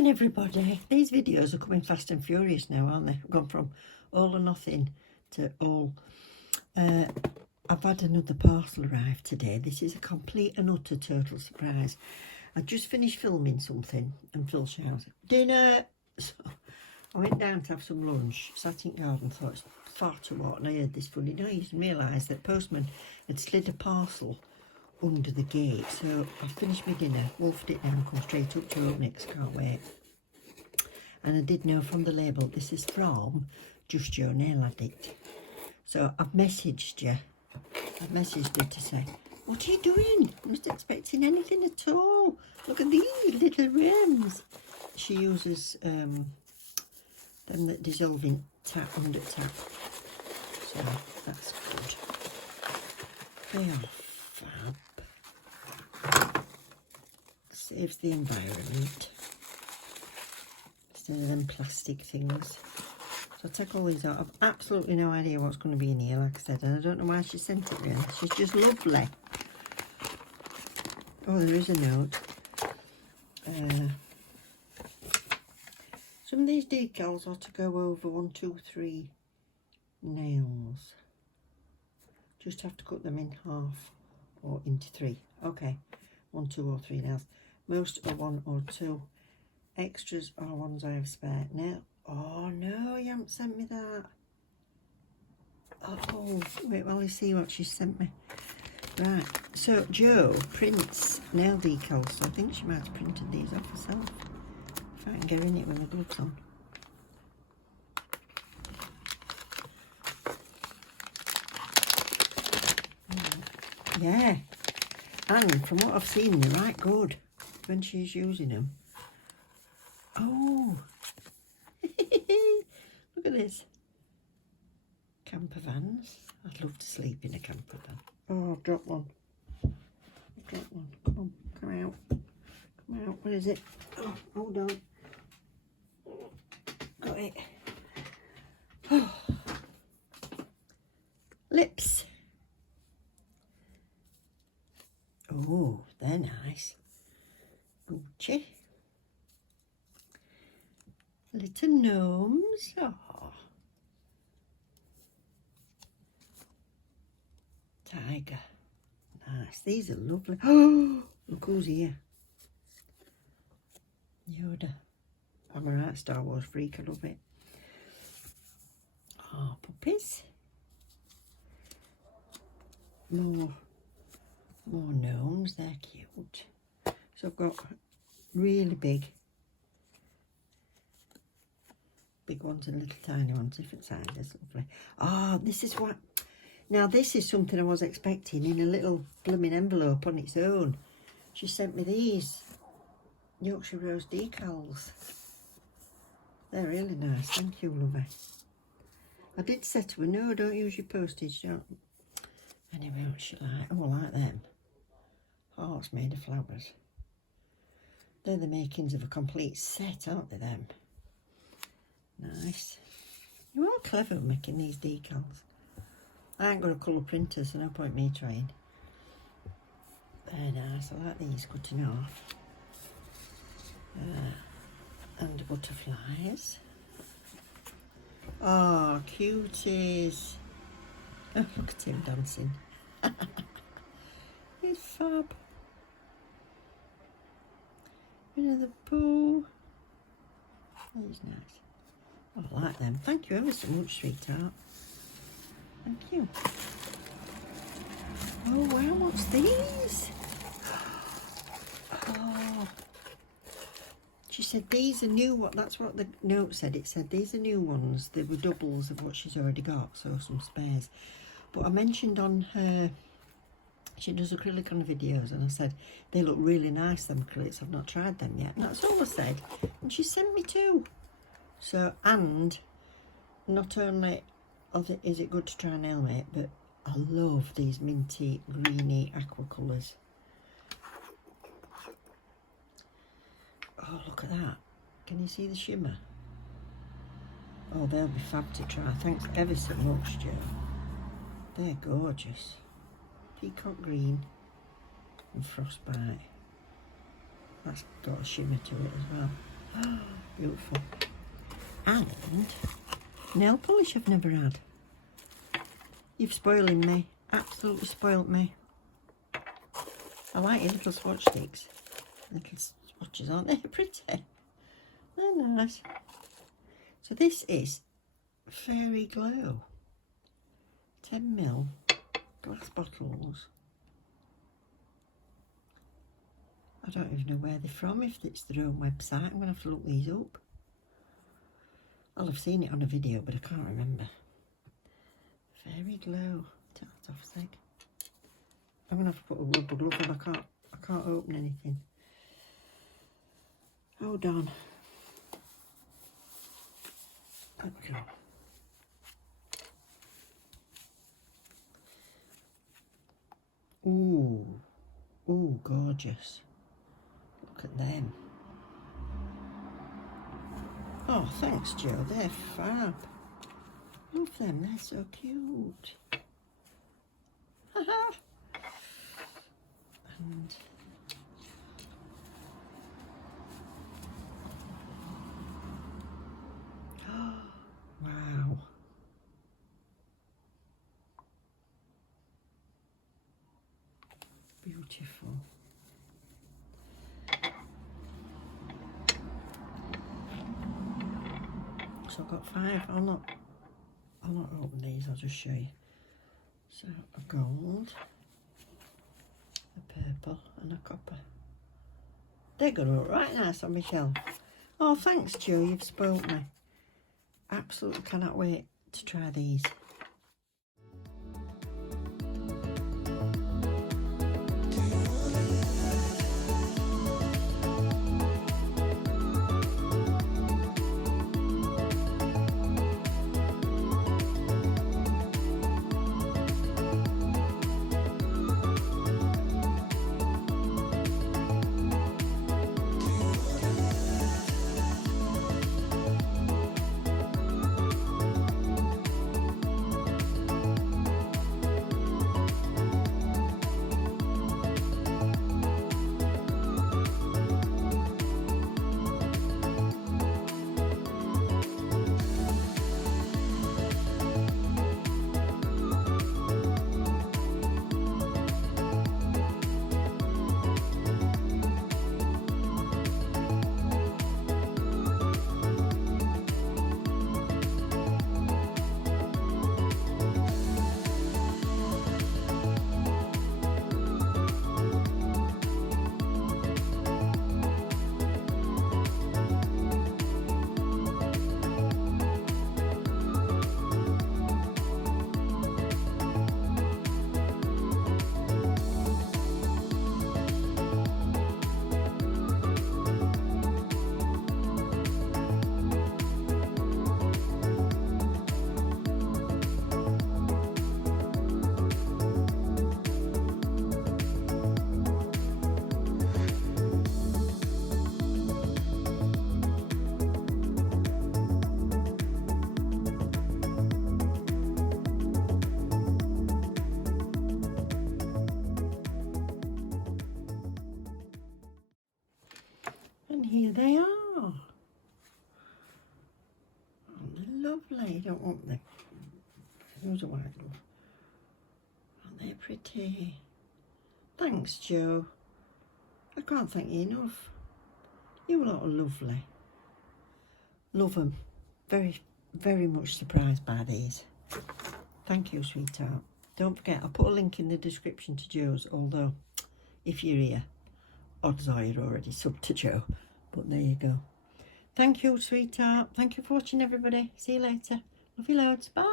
again, everybody. These videos are coming fast and furious now, aren't they? I've gone from all or nothing to all. I've had another parcel arrive today. This is a complete and utter total surprise. I just finished filming something and Phil shouts, "Dinner!" So I went down to have some lunch, sat in the garden, thought it's far too hot, and I heard this funny noise and realised that postman had slid a parcel under the gate. So I finished my dinner, wolfed it down, come straight up to open it 'cause I can't wait. And I did know from the label this is from Just Your Nail Addict. So I've messaged you. I've messaged her to say, "What are you doing? I'm not expecting anything at all. Look at these little rims." She uses them that dissolve in tap under tap. So that's good. They are fab. Saves the environment instead of them plastic things. So I take all these out. I've absolutely no idea what's going to be in here, like I said, and I don't know why she sent it really. She's just lovely. Oh, there is a note. Some of these decals are to go over 1, 2, 3 nails. Just have to cut them in half or into 3. Okay, 1, 2 or 3 nails. Most are 1 or 2. Extras are ones I have spare. Now, oh no, you haven't sent me that. Oh, wait while I see what she sent me. Right, so Jo prints nail decals, so I think she might have printed these off herself. If I can get in it with my gloves on. Yeah, and from what I've seen, they're right good when she's using them. Oh, look at this. Camper vans. I'd love to sleep in a camper van. Oh, I've dropped one. I've dropped one. Come on, come out. Come out. Where is it? Oh, hold on. Got it. Oh. Lips. Oh, they're nice. Gucci. Little gnomes. Oh. Tiger. Nice. These are lovely. Oh, look who's here. Yoda. I'm a right Star Wars freak. I love it. Oh, puppies. More gnomes. They're cute. So I've got really big ones and little tiny ones, different sizes. Lovely. Oh, this is what. Now this is something I was expecting in a little blooming envelope on its own. She sent me these Yorkshire Rose decals. They're really nice. Thank you, lovey. I did say to her, no, don't use your postage. Don't. Anyway, what she like? Oh, I like them. Hearts made of flowers. They're the makings of a complete set, aren't they, them? Nice. You are clever at making these decals. I ain't got a colour printer, so no point me trying. Very nice. I like these cutting off. And butterflies. Oh, cuties. Oh, look at him dancing. He's fab. Winnie the Pooh. He's nice. Oh, I like them. Thank you ever so much, sweetheart. Thank you. Oh, wow, what's these? Oh. She said these are new. That's what the note said. It said these are new ones. They were doubles of what she's already got, so some spares. But I mentioned on her, she does acrylic on the videos, and I said, they look really nice, them acrylics. I've not tried them yet. And that's all I said. And she sent me 2. So, and not only is it good to try nail mate, but I love these minty, greeny aqua colours. Oh, look at that. Can you see the shimmer? Oh, they'll be fab to try. Thanks ever so much, Jo. They're gorgeous. Peacock green and frostbite. That's got a shimmer to it as well. Beautiful. And nail polish I've never had. You've spoiling me. Absolutely spoilt me. I like your little swatch sticks. Little swatches, aren't they? Pretty. They're nice. So this is Fairy Glow. 10ml glass bottles. I don't even know where they're from, if it's their own website. I'm going to have to look these up. I'll have seen it on a video, but I can't remember. Fairy Glow. Take that off a sec. I'm going to have to put a rubber glove on. I can't open anything. Hold on. There we go. Ooh. Ooh, gorgeous. Look at them. Oh, thanks, Joe. They're fab. Love them. They're so cute. Haha. And wow. Beautiful. So I've got 5. I'll not open these, I'll just show you. So a gold, a purple and a copper. They're going to look right nice on my shelf. Oh, thanks, Joe, you've spoilt me. Absolutely cannot wait to try these. And here they are. Oh, they're lovely. Don't want them. Those are white love. Aren't they pretty? Thanks, Joe. I can't thank you enough. You lot are lovely. Love them. Very, very much surprised by these. Thank you, sweetheart. Don't forget, I'll put a link in the description to Joe's, although if you're here, odds are you're already subbed to Joe. But there you go. Thank you, sweetheart. Thank you for watching, everybody. See you later. Love you loads. Bye.